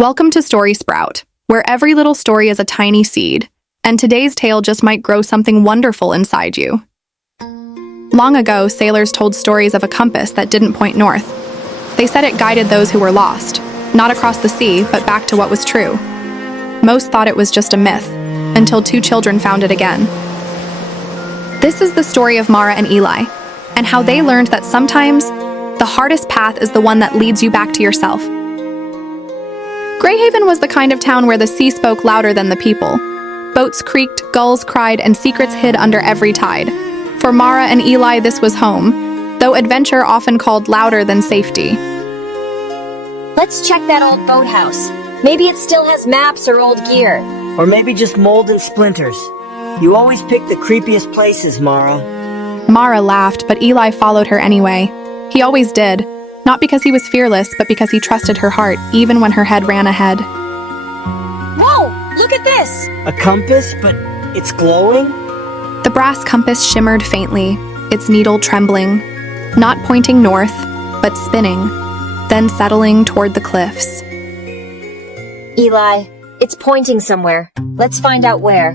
Welcome to Story Sprout, where every little story is a tiny seed, and today's tale just might grow something wonderful inside you. Long ago, sailors told stories of a compass that didn't point north. They said it guided those who were lost, not across the sea, but back to what was true. Most thought it was just a myth, until two children found it again. This is the story of Mara and Eli, and how they learned that sometimes the hardest path is the one that leads you back to yourself. Greyhaven was the kind of town where the sea spoke louder than the people. Boats creaked, gulls cried, and secrets hid under every tide. For Mara and Eli, this was home, though adventure often called louder than safety. Let's check that old boathouse. Maybe it still has maps or old gear. Or maybe just mold and splinters. You always pick the creepiest places, Mara. Mara laughed, but Eli followed her anyway. He always did. Not because he was fearless, but because he trusted her heart, even when her head ran ahead. Whoa! Look at this! A compass, but it's glowing? The brass compass shimmered faintly, its needle trembling, not pointing north, but spinning, then settling toward the cliffs. Eli, it's pointing somewhere. Let's find out where.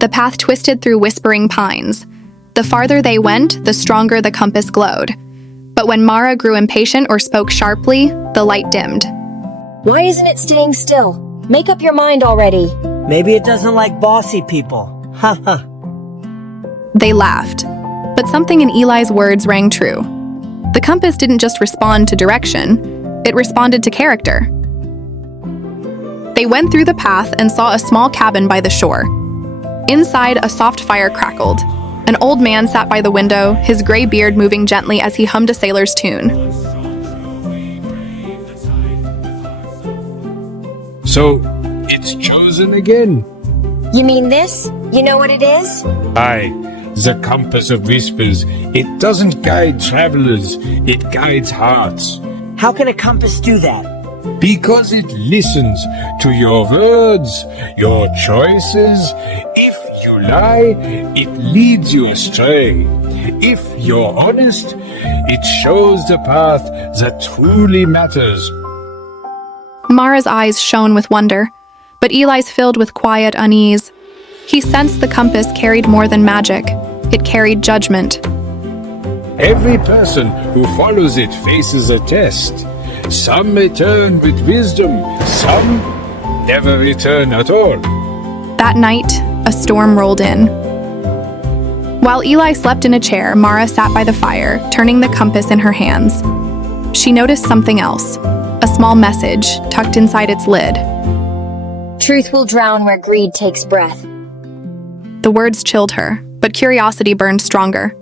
The path twisted through whispering pines. The farther they went, the stronger the compass glowed. But when Mara grew impatient or spoke sharply, the light dimmed. Why isn't it staying still? Make up your mind already. Maybe it doesn't like bossy people. Haha. They laughed. But something in Eli's words rang true. The compass didn't just respond to direction, it responded to character. They went through the path and saw a small cabin by the shore. Inside, a soft fire crackled. An old man sat by the window, his gray beard moving gently as he hummed a sailor's tune. So, it's chosen again. You mean this? You know what it is? Aye, the compass of whispers. It doesn't guide travelers, it guides hearts. How can a compass do that? Because it listens to your words, your choices. If you lie, it leads you astray. If you're honest, it shows the path that truly matters. Mara's eyes shone with wonder, but Eli's filled with quiet unease. He sensed the compass carried more than magic. It carried judgment. Every person who follows it faces a test. Some may turn with wisdom, some never return at all. That night, a storm rolled in. While Eli slept in a chair, Mara sat by the fire, turning the compass in her hands. She noticed something else, a small message tucked inside its lid. Truth will drown where greed takes breath. The words chilled her, but curiosity burned stronger.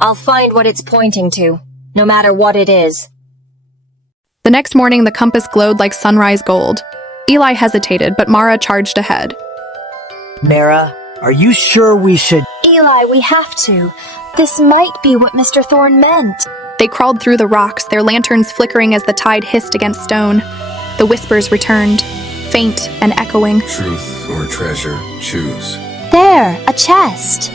I'll find what it's pointing to, no matter what it is. The next morning, the compass glowed like sunrise gold. Eli hesitated, but Mara charged ahead. Mara, are you sure we should? Eli, we have to. This might be what Mr. Thorne meant. They crawled through the rocks, their lanterns flickering as the tide hissed against stone. The whispers returned, faint and echoing. Truth or treasure, choose. There, a chest.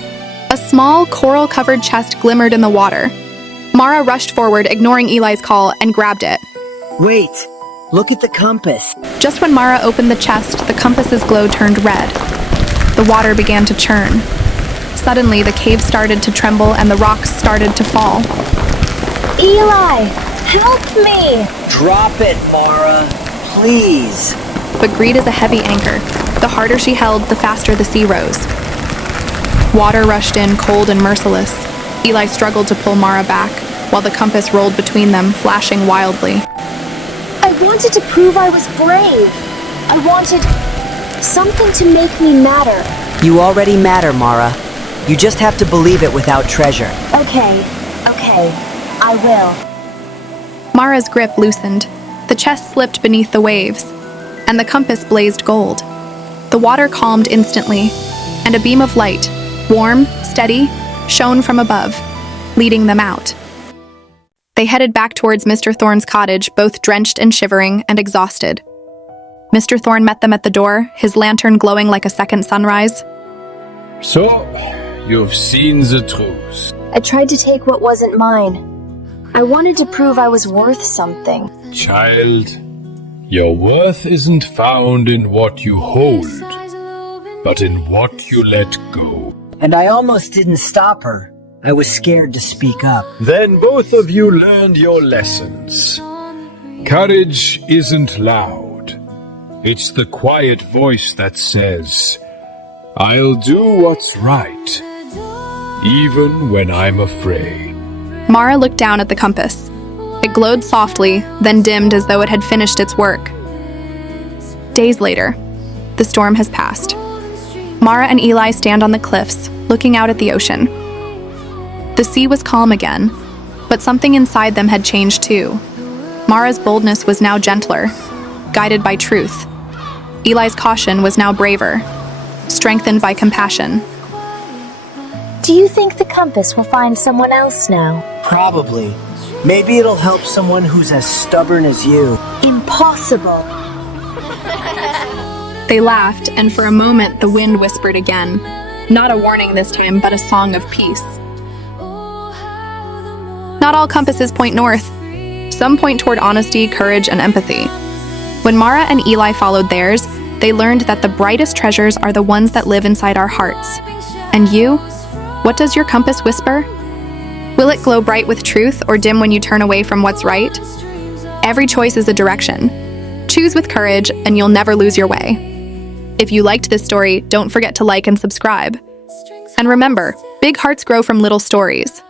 A small, coral-covered chest glimmered in the water. Mara rushed forward, ignoring Eli's call, and grabbed it. Wait, look at the compass. Just when Mara opened the chest, the compass's glow turned red. The water began to churn. Suddenly, the cave started to tremble and the rocks started to fall. Eli, help me! Drop it, Mara. Please. But greed is a heavy anchor. The harder she held, the faster the sea rose. Water rushed in, cold and merciless. Eli struggled to pull Mara back, while the compass rolled between them, flashing wildly. I wanted to prove I was brave. I wanted something to make me matter. You already matter, Mara. You just have to believe it without treasure. Okay, I will. Mara's grip loosened. The chest slipped beneath the waves, and the compass blazed gold. The water calmed instantly, and a beam of light, warm, steady, shone from above, leading them out. They headed back towards Mr. Thorne's cottage, both drenched and shivering and exhausted. Mr. Thorne met them at the door, his lantern glowing like a second sunrise. So, you've seen the truth. I tried to take what wasn't mine. I wanted to prove I was worth something. Child, Your worth isn't found in what you hold, but in what you let go. And I almost didn't stop her. I was scared to speak up. Then both of you learned your lessons. Courage isn't loud. It's the quiet voice that says, I'll do what's right, even when I'm afraid. Mara looked down at the compass. It glowed softly, then dimmed as though it had finished its work. Days later, the storm has passed. Mara and Eli stand on the cliffs, looking out at the ocean. The sea was calm again, but something inside them had changed too. Mara's boldness was now gentler, guided by truth. Eli's caution was now braver, strengthened by compassion. Do you think the compass will find someone else now? Probably. Maybe it'll help someone who's as stubborn as you. Impossible. They laughed, and for a moment the wind whispered again. Not a warning this time, but a song of peace. Not all compasses point north. Some point toward honesty, courage, and empathy. When Mara and Eli followed theirs, they learned that the brightest treasures are the ones that live inside our hearts. And you? What does your compass whisper? Will it glow bright with truth or dim when you turn away from what's right? Every choice is a direction. Choose with courage, and you'll never lose your way. If you liked this story, don't forget to like and subscribe. And remember, big hearts grow from little stories.